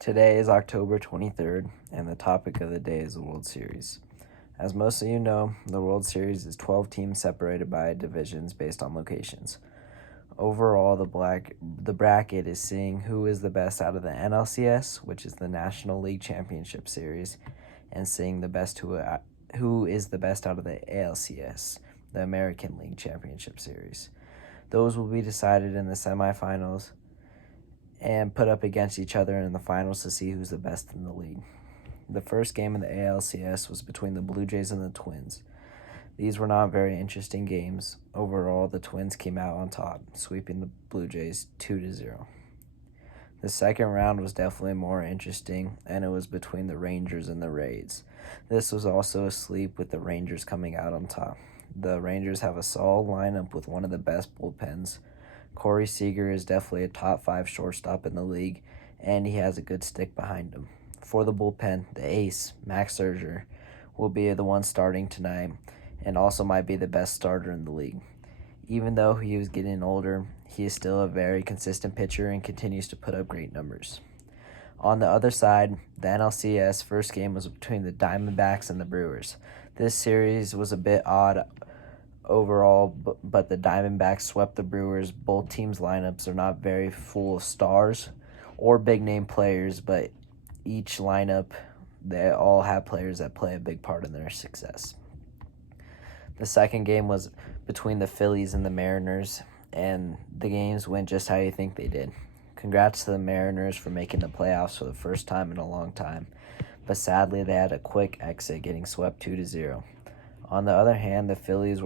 Today is October 23rd, and the topic of the day is the World Series. As most of you know, the World Series is 12 teams separated by divisions based on locations. Overall, the bracket is seeing who is the best out of the NLCS, which is the National League Championship Series, and seeing who is the best out of the ALCS, the American League Championship Series. Those will be decided in the semifinals and put up against each other in the finals to see who's the best in the league. The first game of the ALCS was between the Blue Jays and the Twins. These were not very interesting games. Overall, the Twins came out on top, sweeping the Blue Jays 2-0. The second round was definitely more interesting, and it was between the Rangers and the Rays. This was also a sweep with the Rangers coming out on top. The Rangers have a solid lineup with one of the best bullpens. Corey Seager is definitely a top 5 shortstop in the league, and he has a good stick behind him. For the bullpen, the ace, Max Scherzer, will be the one starting tonight and also might be the best starter in the league. Even though he was getting older, he is still a very consistent pitcher and continues to put up great numbers. On the other side, the NLCS first game was between the Diamondbacks and the Brewers. This series was a bit odd overall, but the Diamondbacks swept the Brewers. Both teams' lineups are not very full of stars or big-name players, but each lineup, they all have players that play a big part in their success. The second game was between the Phillies and the Mariners, and the games went just how you think they did. Congrats to the Mariners for making the playoffs for the first time in a long time, but sadly they had a quick exit, getting swept 2-0. On the other hand, the Phillies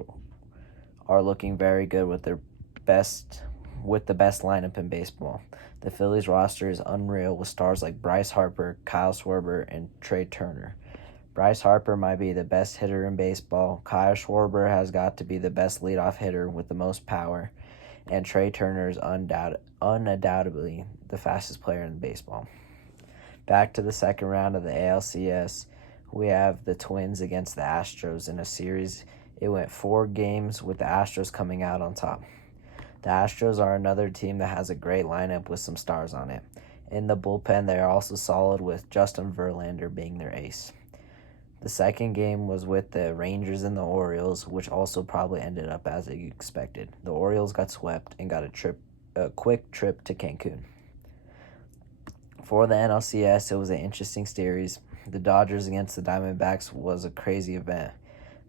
are looking very good with the best lineup in baseball. The Phillies roster is unreal with stars like Bryce Harper, Kyle Schwarber, and Trey Turner. Bryce Harper might be the best hitter in baseball. Kyle Schwarber has got to be the best leadoff hitter with the most power, and Trey Turner is undoubtedly the fastest player in baseball. Back to the second round of the ALCS, we have the Twins against the Astros in a series. It went 4 games with the Astros coming out on top. The Astros are another team that has a great lineup with some stars on it. In the bullpen, they are also solid with Justin Verlander being their ace. The second game was with the Rangers and the Orioles, which also probably ended up as expected. The Orioles got swept and got a quick trip to Cancun. For the NLCS, it was an interesting series. The Dodgers against the Diamondbacks was a crazy event.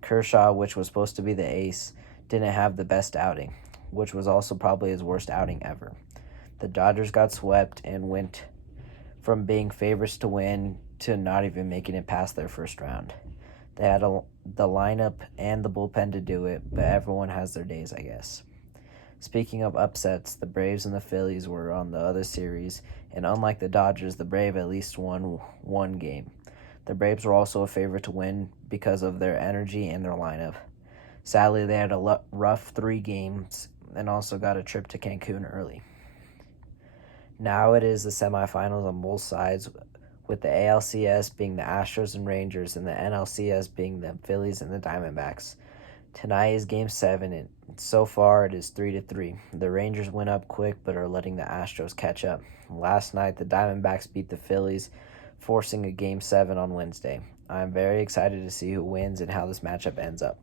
Kershaw, which was supposed to be the ace, didn't have the best outing, which was also probably his worst outing ever. The Dodgers got swept and went from being favorites to win to not even making it past their first round. They had the lineup and the bullpen to do it, but everyone has their days, I guess. Speaking of upsets, the Braves and the Phillies were on the other series, and unlike the Dodgers, the Braves at least won one game. The Braves were also a favorite to win because of their energy and their lineup. Sadly, they had a rough 3 games and also got a trip to Cancun early. Now it is the semifinals on both sides, with the ALCS being the Astros and Rangers and the NLCS being the Phillies and the Diamondbacks. Tonight is Game 7, and so far it is 3-3. The Rangers went up quick but are letting the Astros catch up. Last night, the Diamondbacks beat the Phillies, forcing a Game 7 on Wednesday. I'm very excited to see who wins and how this matchup ends up.